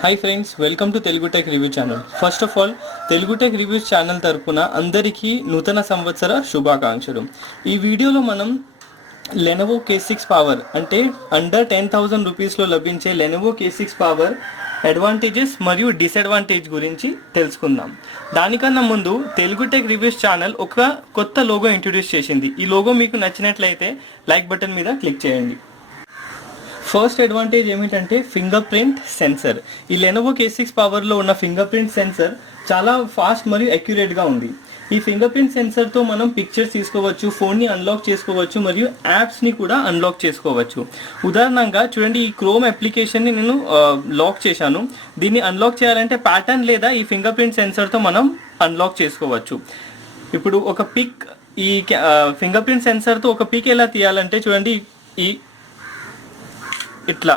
Hi friends, welcome to Telugu tech review channel. First of all Telugu tech reviews channel తరపున అందరికీ నూతన సంవత్సర శుభాకాంక్షలు. ఈ వీడియోలో మనం లెనోవో K6 పవర్ అంటే అండర్ 10,000 రూపీస్లో లభించే లెనోవో K6 పవర్ అడ్వాంటేజెస్ మరియు డిసడ్వాంటేజ్ గురించి తెలుసుకుందాం. దానికన్నా ముందు తెలుగు టెక్ రివ్యూస్ ఛానల్ ఒక కొత్త లోగో ఇంట్రొడ్యూస్ చేసింది. ఈ లోగో మీకు నచ్చినట్లయితే లైక్ బటన్ మీద క్లిక్ చేయండి. ఫస్ట్ అడ్వాంటేజ్ ఏమిటంటే ఫింగర్ ప్రింట్ సెన్సర్. ఈ లెనోవో K6 పవర్లో ఉన్న ఫింగర్ ప్రింట్ సెన్సర్ చాలా ఫాస్ట్ మరియు అక్యురేట్గా ఉంది. ఈ ఫింగర్ ప్రింట్ సెన్సర్తో మనం పిక్చర్స్ తీసుకోవచ్చు, ఫోన్ని అన్లాక్ చేసుకోవచ్చు మరియు యాప్స్ని కూడా అన్లాక్ చేసుకోవచ్చు. ఉదాహరణంగా చూడండి, ఈ క్రోమ్ అప్లికేషన్ని నేను లాక్ చేశాను. దీన్ని అన్లాక్ చేయాలంటే ప్యాటర్న్ లేదా ఈ ఫింగర్ ప్రింట్ సెన్సర్తో మనం అన్లాక్ చేసుకోవచ్చు. ఇప్పుడు ఒక పిక్ ఈ ఫింగర్ ప్రింట్ సెన్సర్తో ఒక పిక్ ఎలా తీయాలంటే చూడండి, ఈ ఇట్లా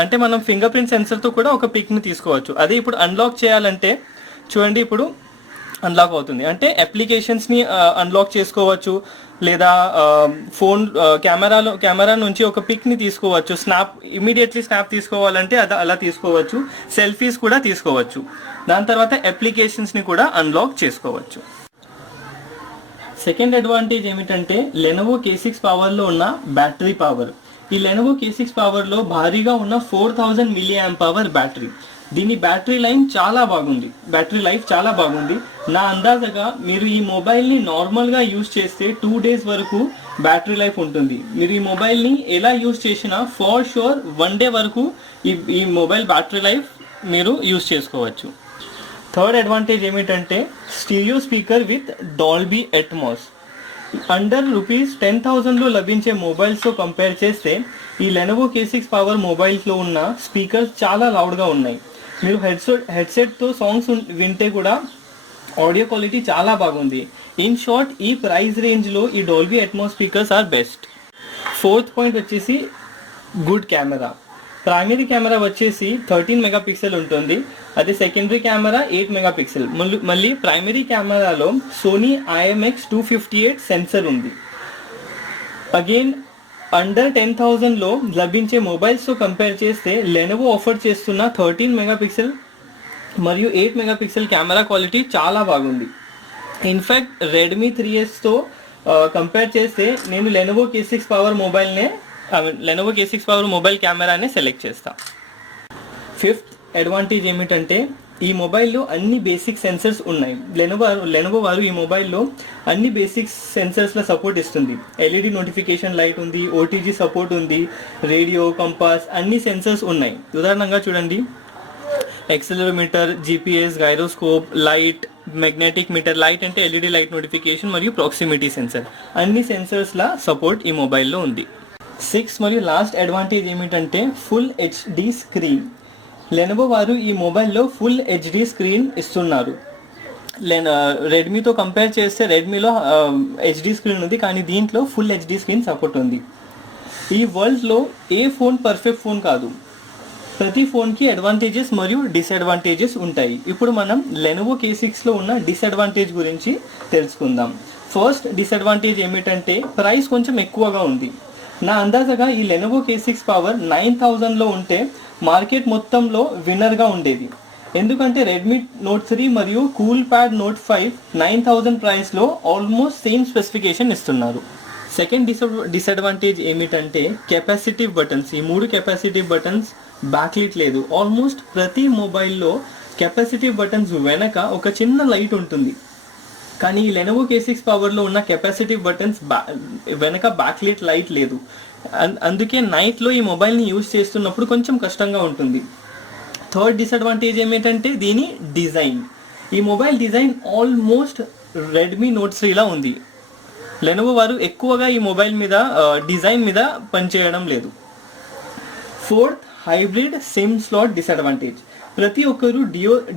అంటే మనం ఫింగర్ ప్రింట్ సెన్సర్తో కూడా ఒక పిక్ని తీసుకోవచ్చు. అదే ఇప్పుడు అన్లాక్ చేయాలంటే చూడండి, ఇప్పుడు అన్లాక్ అవుతుంది. అంటే అప్లికేషన్స్ని అన్లాక్ చేసుకోవచ్చు లేదా ఫోన్ కెమెరా నుంచి ఒక పిక్ని తీసుకోవచ్చు. ఇమీడియట్లీ స్నాప్ తీసుకోవాలంటే అలా తీసుకోవచ్చు. సెల్ఫీస్ కూడా తీసుకోవచ్చు. దాని తర్వాత అప్లికేషన్స్ని కూడా అన్లాక్ చేసుకోవచ్చు. సెకండ్ అడ్వాంటేజ్ ఏమిటంటే లెనోవో K6 పవర్లో ఉన్న బ్యాటరీ పవర్. ఈ లెనోవో K6 పవర్లో భారీగా ఉన్న 4000 mAh బ్యాటరీ. దీని బ్యాటరీ లైఫ్ చాలా బాగుంది. నా అందాజగా మీరు ఈ మొబైల్ని నార్మల్గా యూజ్ చేస్తే 2 days వరకు బ్యాటరీ లైఫ్ ఉంటుంది. మీరు ఈ మొబైల్ని ఎలా యూజ్ చేసినా ఫార్ షూర్ 1 day వరకు ఈ మొబైల్ బ్యాటరీ లైఫ్ మీరు యూజ్ చేసుకోవచ్చు. థర్డ్ అడ్వాంటేజ్ ఏమిటంటే stereo speaker with Dolby Atmos. Under ₹10,000లో లభించే మొబైల్స్తో కంపేర్ చేస్తే ఈ లెనోవో K6 పవర్ మొబైల్స్లో ఉన్న స్పీకర్స్ చాలా లౌడ్గా ఉన్నాయి. మీరు హెడ్సెట్తో సాంగ్స్ వింటే కూడా ఆడియో క్వాలిటీ చాలా బాగుంది. ఇన్ షార్ట్, ఈ ప్రైస్ రేంజ్లో ఈ Dolby Atmos speakers are best. Fourth point వచ్చేసి గుడ్ కెమెరా. ప్రైమరీ కెమెరా వచ్చేసి 13 మెగాపిక్సెల్ ఉంటుంది. అదే సెకండరీ కెమెరా 8 మెగాపిక్సెల్. మళ్ళీ ప్రైమరీ కెమెరాలో సోనీ IMX258 సెన్సర్ ఉంది. అగైన్ అండర్ 10,000లో లభించే మొబైల్స్తో కంపేర్ చేస్తే లెనోవో ఆఫర్ చేస్తున్న 13 మెగాపిక్సెల్ మరియు 8 మెగాపిక్సెల్ కెమెరా క్వాలిటీ చాలా బాగుంది. ఇన్ఫ్యాక్ట్ రెడ్మీ 3Sతో కంపేర్ చేస్తే నేను లెనోవో K6 పవర్ మొబైల్ కెమెరానే సెలెక్ట్ చేస్తాను. ఫిఫ్త్ అడ్వాంటేజ్ ఏమిటంటే ఈ మొబైల్లో అన్ని బేసిక్ సెన్సర్స్ ఉన్నాయి. లెనోవో వారు ఈ మొబైల్లో అన్ని బేసిక్ సెన్సర్స్ల సపోర్ట్ ఇస్తుంది. LED నోటిఫికేషన్ లైట్ ఉంది, OTG సపోర్ట్ ఉంది, రేడియో, కంపాస్ అన్ని సెన్సర్స్ ఉన్నాయి. ఉదాహరణంగా చూడండి, accelerometer, GPS, gyroscope, light, magnetic meter. Light అంటే LED లైట్ నోటిఫికేషన్ మరియు ప్రాక్సిమిటీ సెన్సర్. అన్ని సెన్సర్స్ల సపోర్ట్ ఈ మొబైల్లో ఉంది. సిక్స్త్ మరియు లాస్ట్ అడ్వాంటేజ్ ఏమిటంటే ఫుల్ HD స్క్రీన్. లెనోవో వారు ఈ మొబైల్లో ఫుల్ HD స్క్రీన్ ఇస్తున్నారు. రెడ్మీతో కంపేర్ చేస్తే రెడ్మీలో HD స్క్రీన్ ఉంది, కానీ దీంట్లో ఫుల్ HD స్క్రీన్ సపోర్ట్ ఉంది. ఈ వరల్డ్లో ఏ ఫోన్ పర్ఫెక్ట్ ఫోన్ కాదు. ప్రతి ఫోన్కి అడ్వాంటేజెస్ మరియు డిసడ్వాంటేజెస్ ఉంటాయి. ఇప్పుడు మనం లెనోవో K6లో ఉన్న డిసడ్వాంటేజ్ గురించి తెలుసుకుందాం. ఫస్ట్ డిసడ్వాంటేజ్ ఏమిటంటే ప్రైస్ కొంచెం ఎక్కువగా ఉంది. నా అందాజగా ఈ లెనోవో K6 పవర్ 9,000లో ఉంటే మార్కెట్ మొత్తంలో విన్నర్గా ఉండేది. ఎందుకంటే రెడ్మీ నోట్ 3 మరియు కూల్ ప్యాడ్ నోట్ 5 9,000 ప్రైస్లో ఆల్మోస్ట్ సేమ్ స్పెసిఫికేషన్ ఇస్తున్నారు. సెకండ్ డిసడ్వాంటేజ్ ఏమిటంటే కెపాసిటివ్ బటన్స్. ఈ 3 కెపాసిటివ్ బటన్స్ బ్యాక్లిట్ లేదు. ఆల్మోస్ట్ ప్రతి మొబైల్లో కెపాసిటివ్ బటన్స్ వెనక ఒక చిన్న లైట్ ఉంటుంది, కానీ ఈ లెనోవో K6 పవర్లో ఉన్న కెపాసిటివ్ బటన్స్ వెనక బ్యాక్లైట్ లైట్ లేదు. అందుకే నైట్లో ఈ మొబైల్ని యూజ్ చేస్తున్నప్పుడు కొంచెం కష్టంగా ఉంటుంది. థర్డ్ డిసడ్వాంటేజ్ ఏమిటంటే దీని డిజైన్. ఈ mobile design almost Redmi Note 3లా ఉంది. లెనోవో వారు ఎక్కువగా ఈ మొబైల్ మీద డిజైన్ మీద పనిచేయడం లేదు. Fourth, hybrid SIM slot disadvantage. ప్రతి ఒక్కరు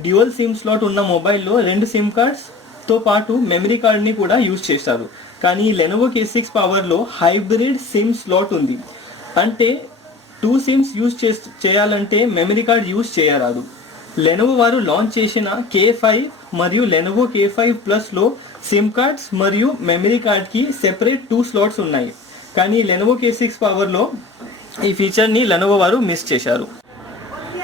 డ్యూయల్ సిమ్ స్లాట్ ఉన్న మొబైల్లో 2 సిమ్ కార్డ్స్తో పాటు మెమరీ కార్డ్ని కూడా యూజ్ చేస్తారు. కానీ లెనోవో K6 పవర్లో హైబ్రిడ్ సిమ్ స్లాట్ ఉంది. అంటే 2 సిమ్స్ యూజ్ చేయాలంటే మెమరీ కార్డ్ యూజ్ చేయరాదు. లెనోవో వారు లాంచ్ చేసిన K5 మరియు లెనోవో K5 ప్లస్లో సిమ్ కార్డ్స్ మరియు మెమరీ కార్డ్కి సెపరేట్ 2 స్లాట్స్ ఉన్నాయి. కానీ లెనోవో K6 పవర్లో ఈ ఫీచర్ని లెనోవో వారు మిస్ చేశారు.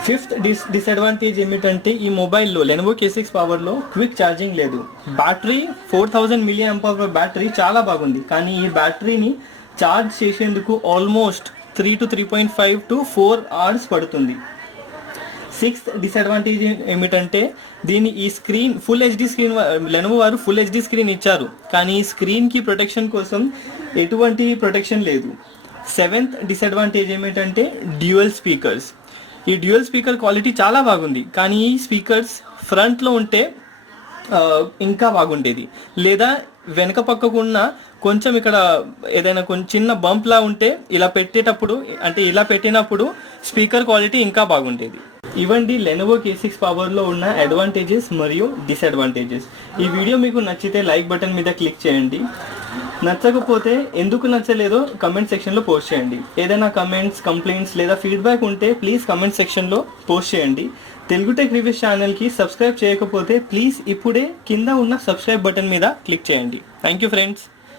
ఫిఫ్త్ డిసడ్వాంటేజ్ ఏమిటంటే ఈ మొబైల్లో లెనోవో K6 పవర్లో క్విక్ ఛార్జింగ్ లేదు. బ్యాటరీ 4000 mAh బ్యాటరీ చాలా బాగుంది, కానీ ఈ బ్యాటరీని ఛార్జ్ చేసేందుకు ఆల్మోస్ట్ 3 to 3.5 to 4 hours పడుతుంది. సిక్స్త్ డిసడ్వాంటేజ్ ఏమిటంటే ఈ screen full HD screen, Lenovo వారు ఫుల్ హెచ్డి స్క్రీన్ ఇచ్చారు, కానీ ఈ స్క్రీన్కి ప్రొటెక్షన్ కోసం ఎటువంటి ప్రొటెక్షన్ లేదు. సెవెంత్ డిసడ్వాంటేజ్ ఏమిటంటే డ్యూయల్ స్పీకర్స్. ఈ డ్యూయల్ స్పీకర్ క్వాలిటీ చాలా బాగుంది, కానీ ఈ స్పీకర్స్ ఫ్రంట్లో ఉంటే ఇంకా బాగుండేది, లేదా వెనక పక్కకున్న కొంచెం ఇక్కడ ఏదైనా కొంచెం చిన్న బంప్లా ఉంటే ఇలా పెట్టినప్పుడు స్పీకర్ క్వాలిటీ ఇంకా బాగుండేది. ఇవండి లెనోవో K6 పవర్లో ఉన్న అడ్వాంటేజెస్ మరియు డిసడ్వాంటేజెస్. ఈ వీడియో మీకు నచ్చితే లైక్ బటన్ మీద క్లిక్ చేయండి. నచ్చకపోతే ఎందుకు నచ్చలేదో కమెంట్ సెక్షన్లో పోస్ట్ చేయండి. ఏదైనా కమెంట్స్, కంప్లైంట్స్ లేదా ఫీడ్బ్యాక్ ఉంటే ప్లీజ్ కమెంట్ సెక్షన్లో పోస్ట్ చేయండి. తెలుగు టెక్ రివ్యూస్ ఛానల్కి సబ్స్క్రైబ్ చేయకపోతే ప్లీజ్ ఇప్పుడే కింద ఉన్న సబ్స్క్రైబ్ బటన్ మీద క్లిక్ చేయండి. Thank you friends.